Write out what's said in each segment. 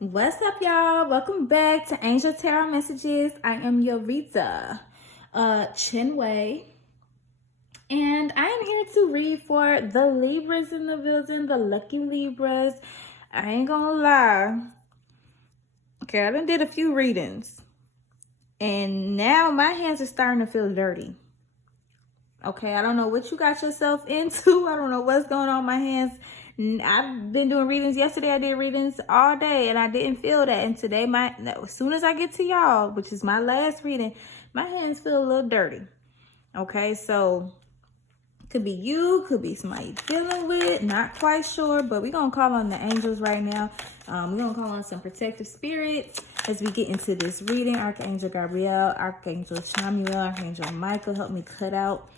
What's up, y'all? Welcome back to Angel Tarot Messages. I am your Rita, Chinwé, and I am here to read for the Libras in the building, the lucky Libras. I ain't gonna lie. Okay, I done did a few readings, and now my hands are starting to feel dirty. Okay, I don't know what you got yourself into. I don't know what's going on with my hands. I've been doing readings. Yesterday I did readings all day and I didn't feel that. And today, as soon as I get to y'all, which is my last reading, my hands feel a little dirty. Okay, so could be you, could be somebody you're dealing with, not quite sure, but we're going to call on the angels right now. We're going to call on some protective spirits as we get into this reading. Archangel Gabriel, Archangel Chinwé, Archangel Michael, help me cut out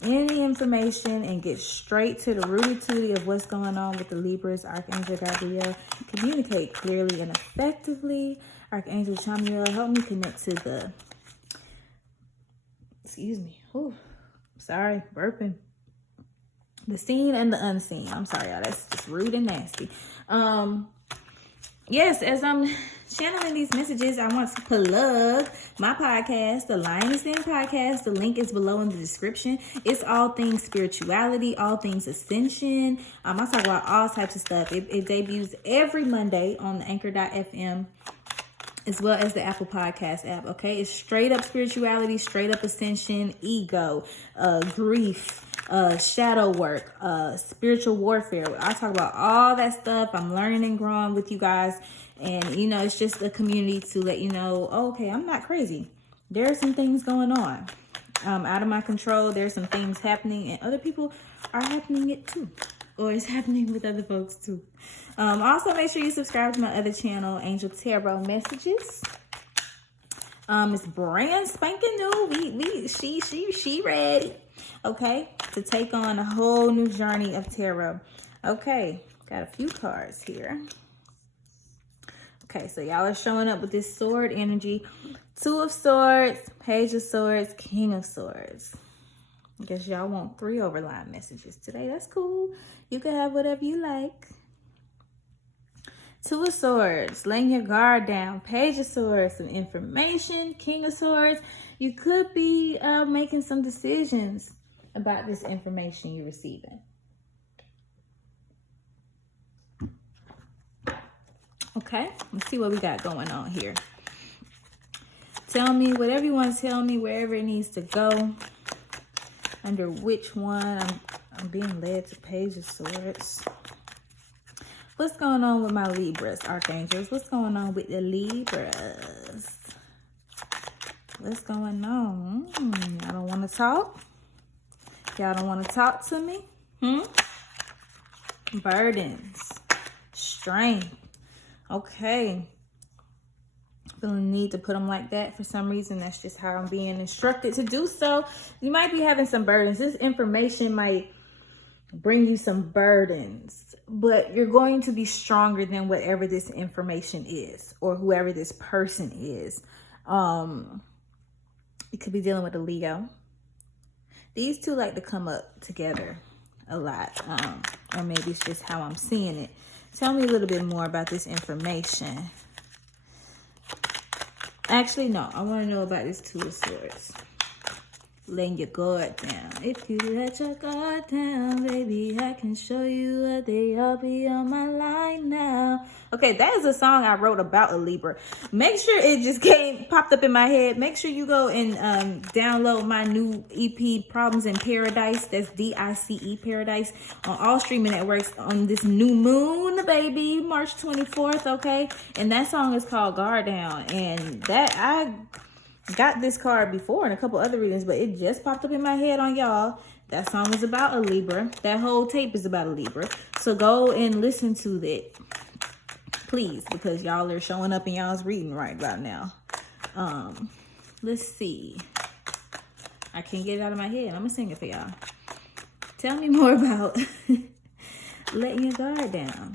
any information and get straight to the rooty-tooty of what's going on with the Libras. Archangel Gabriel, communicate clearly and effectively. Archangel Chinwé, help me connect to the, sorry, burping. The seen and the unseen. I'm sorry, y'all. That's just rude and nasty. Yes, as I'm channeling these messages, I want to plug my podcast, the Lion's Den podcast. The link is below in the description. It's all things spirituality, all things ascension. I talk about all types of stuff. It debuts every Monday on the anchor.fm as well as the Apple Podcast app. Okay, it's straight up spirituality, straight up ascension, ego, grief, shadow work, spiritual warfare. I talk about all that stuff. I'm learning and growing with you guys, and it's just a community to let you know, okay, I'm not crazy. There are some things going on out of my control. There's some things happening, and other people are happening it too, or it's happening with other folks too. Also, make sure you subscribe to my other channel, Angel Tarot Messages. It's brand spanking new. She ready, okay, to take on a whole new journey of tarot. Okay, got a few cards here. Okay, so y'all are showing up with this sword energy. 2 of Swords, Page of Swords, King of Swords. I guess y'all want 3 overline messages today. That's cool. You can have whatever you like. 2 of Swords, laying your guard down. Page of Swords, some information. King of Swords, you could be making some decisions about this information you're receiving. Okay, let's see what we got going on here. Tell me whatever you want to tell me, wherever it needs to go. Under which one? I'm being led to Page of Swords. What's going on with my Libras, Archangels? What's going on with the Libras? What's going on? Y'all don't want to talk? Y'all don't want to talk to me? Burdens. Strength. Okay. Feeling the need to put them like that for some reason. That's just how I'm being instructed to do so. You might be having some burdens. This information might bring you some burdens, but you're going to be stronger than whatever this information is or whoever this person is. You could be dealing with a Leo. These two like to come up together a lot, or maybe it's just how I'm seeing it. Tell me a little bit more about this information. Actually, no, I want to know about this 2 of Swords. Laying your guard down. If you let your guard down, baby, I can show you what they all be on my line now. Okay, that is a song I wrote about a Libra. Make sure it just popped up in my head. Make sure you go and download my new EP, Problems in Paradise. That's DICE Paradise on all streaming networks on this new moon, baby, March 24th, okay? And that song is called Guard Down. And that I got this card before in a couple other readings, but it just popped up in my head on y'all. That song is about a Libra. That whole tape is about a Libra. So go and listen to that, please, because y'all are showing up in y'all's reading right about now. Let's see. I can't get it out of my head. I'm gonna sing it for y'all. Tell me more about letting your guard down.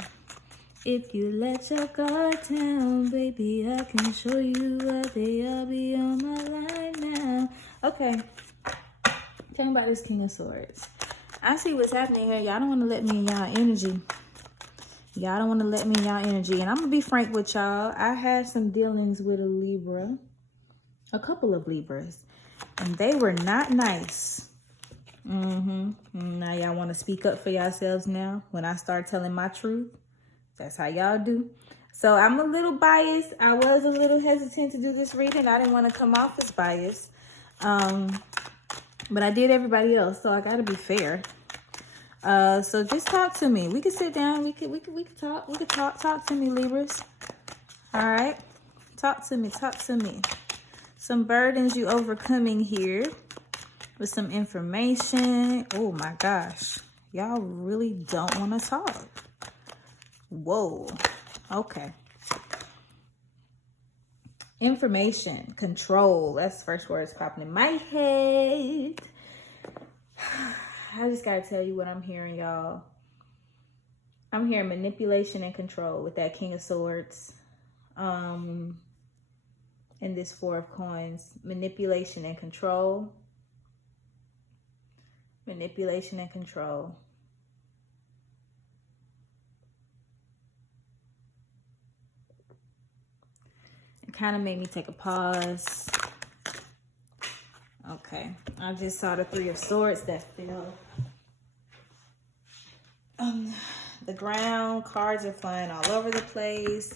If you let your guard down, baby, I can show you what they all be on my line now. Okay. Tell me about this King of Swords. I see what's happening here. Y'all don't want to let me in y'all energy. Y'all don't want to let me in y'all energy. And I'm going to be frank with y'all. I had some dealings with a Libra. A couple of Libras. And they were not nice. Now y'all want to speak up for yourselves now. When I start telling my truth. That's how y'all do. So I'm a little biased. I was a little hesitant to do this reading. I didn't want to come off as biased. But I did everybody else. So I got to be fair. So just talk to me. We can sit down. We could talk. We could talk to me, Libras. All right. Talk to me. Talk to me. Some burdens you overcoming here with some information. Oh my gosh. Y'all really don't want to talk. Whoa. Okay. Information. Control. That's the first words popping in my head. I just gotta tell you what I'm hearing, y'all. I'm hearing manipulation and control with that King of Swords. And this Four of Coins. Manipulation and control. Manipulation and control. It kind of made me take a pause. Okay, I just saw the Three of Swords that fell. The ground, cards are flying all over the place.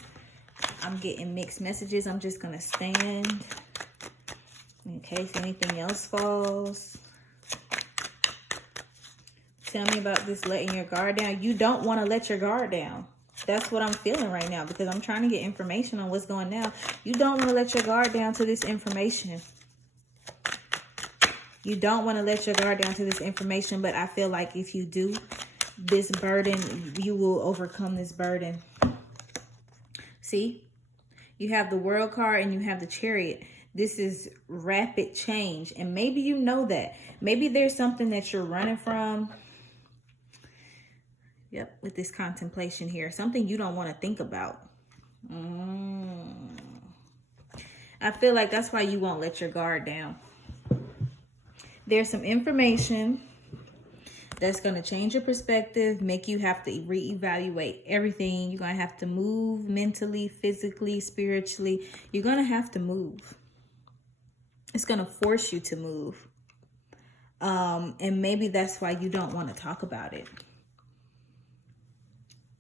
I'm getting mixed messages. I'm just going to stand in case anything else falls. Tell me about this letting your guard down. You don't want to let your guard down. That's what I'm feeling right now because I'm trying to get information on what's going down. You don't want to let your guard down to this information. You don't want to let your guard down to this information, but I feel like if you do, this burden, you will overcome this burden. See? You have the World card and you have the Chariot. This is rapid change. And maybe you know that. Maybe there's something that you're running from. Yep, with this contemplation here. Something you don't want to think about. I feel like that's why you won't let your guard down. There's some information that's going to change your perspective, make you have to reevaluate everything. You're going to have to move mentally, physically, spiritually. You're going to have to move. It's going to force you to move. And maybe that's why you don't want to talk about it.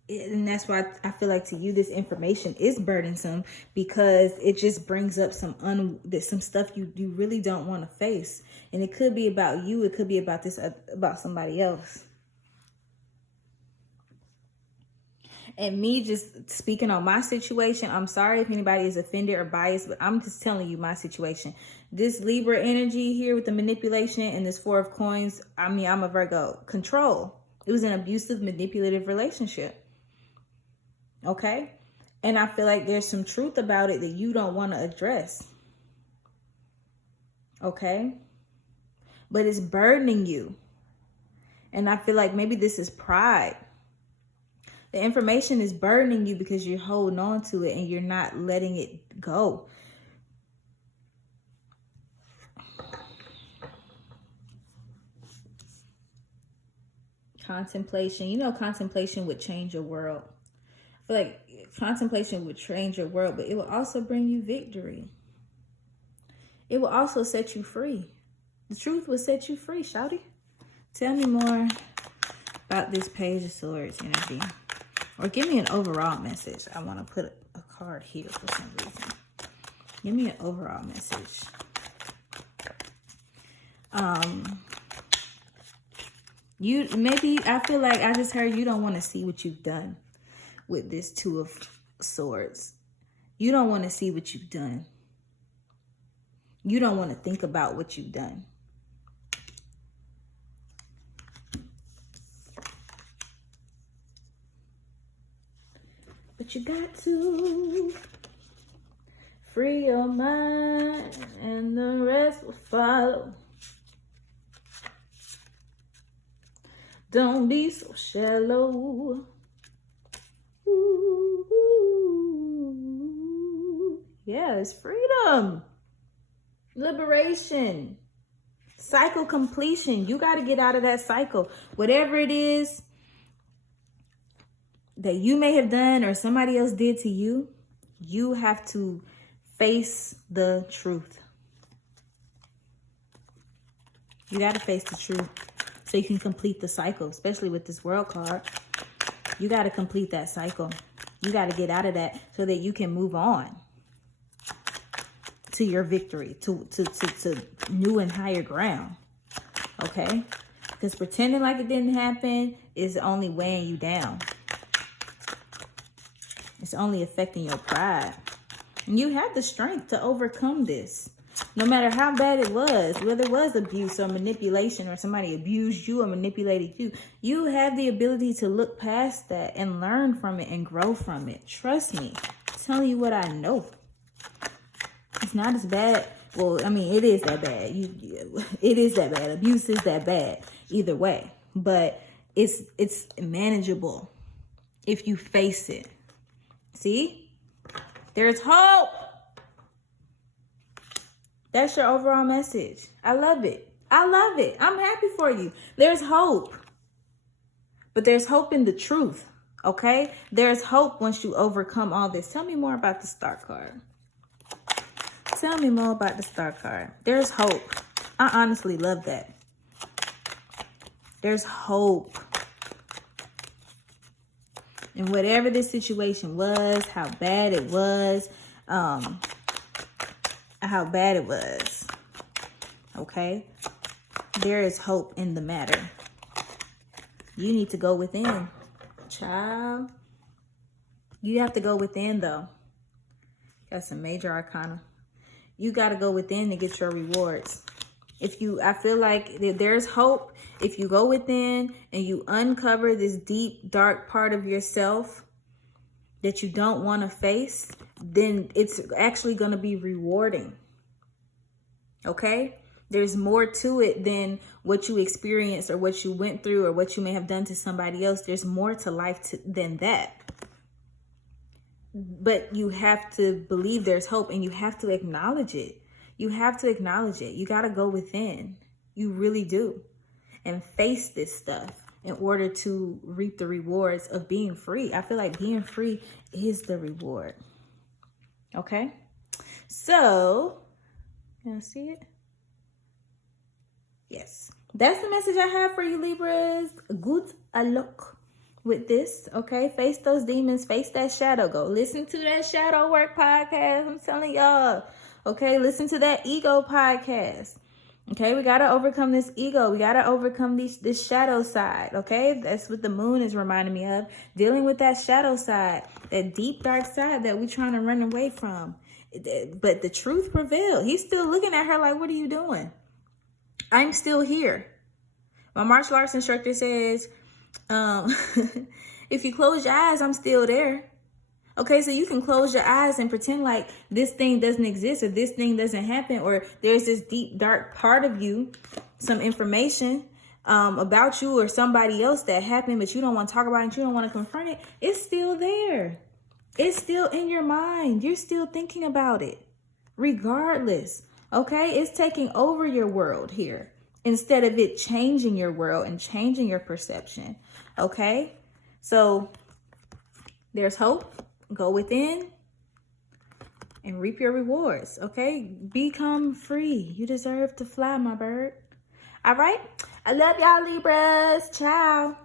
And that's why I feel like to you, this information is burdensome because it just brings up some stuff you really don't want to face. And it could be about you. It could be about about somebody else. And me just speaking on my situation, I'm sorry if anybody is offended or biased, but I'm just telling you my situation. This Libra energy here with the manipulation and this Four of Coins, I mean, I'm a Virgo. Control. It was an abusive, manipulative relationship. Okay? And I feel like there's some truth about it that you don't want to address. Okay? But it's burdening you. And I feel like maybe this is pride. The information is burdening you because you're holding on to it and you're not letting it go. Contemplation. You know, contemplation would change your world. I feel like contemplation would change your world, but it will also bring you victory. It will also set you free. The truth will set you free, shawty. Tell me more about this Page of Swords energy. Or give me an overall message. I want to put a card here for some reason. Give me an overall message. I feel like I just heard you don't want to see what you've done with this Two of Swords. You don't want to see what you've done. You don't want to think about what you've done. But you got to free your mind and the rest will follow. Don't be so shallow. Ooh. Yeah, it's freedom. Liberation. Cycle completion. You got to get out of that cycle. Whatever it is. that you may have done or somebody else did to you, you have to face the truth. You got to face the truth so you can complete the cycle, especially with this World card. You got to complete that cycle. You got to get out of that so that you can move on to your victory, to new and higher ground. Okay? Because pretending like it didn't happen is only weighing you down. It's only affecting your pride. And you have the strength to overcome this. No matter how bad it was, whether it was abuse or manipulation or somebody abused you or manipulated you, you have the ability to look past that and learn from it and grow from it. Trust me. I'm telling you what I know. It's not as bad. Well, I mean, it is that bad. It is that bad. Abuse is that bad. Either way. But it's manageable if you face it. See? There's hope. That's your overall message. I love it. I love it. I'm happy for you. There's hope. But there's hope in the truth. Okay? There's hope once you overcome all this. Tell me more about the Star card. Tell me more about the Star card. There's hope. I honestly love that. There's hope. And whatever this situation was, how bad it was, okay? There is hope in the matter. You need to go within, child. You have to go within, though. Got some major arcana. You got to go within to get your rewards. I feel like there's hope if you go within and you uncover this deep, dark part of yourself that you don't want to face, then it's actually going to be rewarding. Okay? There's more to it than what you experienced or what you went through or what you may have done to somebody else. There's more to life than that. But you have to believe there's hope and you have to acknowledge it. You have to acknowledge it. You got to go within. You really do. And face this stuff in order to reap the rewards of being free. I feel like being free is the reward. Okay? So, can I see it? Yes. That's the message I have for you, Libras. Good luck with this, okay? Face those demons. Face that shadow. Go listen to that Shadow Work podcast. I'm telling y'all. Okay, listen to that ego podcast. Okay, we got to overcome this ego. We got to overcome this shadow side. Okay, that's what the moon is reminding me of. Dealing with that shadow side, that deep, dark side that we're trying to run away from. But the truth prevailed. He's still looking at her like, what are you doing? I'm still here. My martial arts instructor says, if you close your eyes, I'm still there. Okay, so you can close your eyes and pretend like this thing doesn't exist or this thing doesn't happen or there's this deep, dark part of you, some information about you or somebody else that happened, but you don't want to talk about it, you don't want to confront it. It's still there. It's still in your mind. You're still thinking about it regardless. Okay, it's taking over your world here instead of it changing your world and changing your perception. Okay, so there's hope. Go within and reap your rewards, okay? Become free. You deserve to fly, my bird. All right? I love y'all, Libras. Ciao.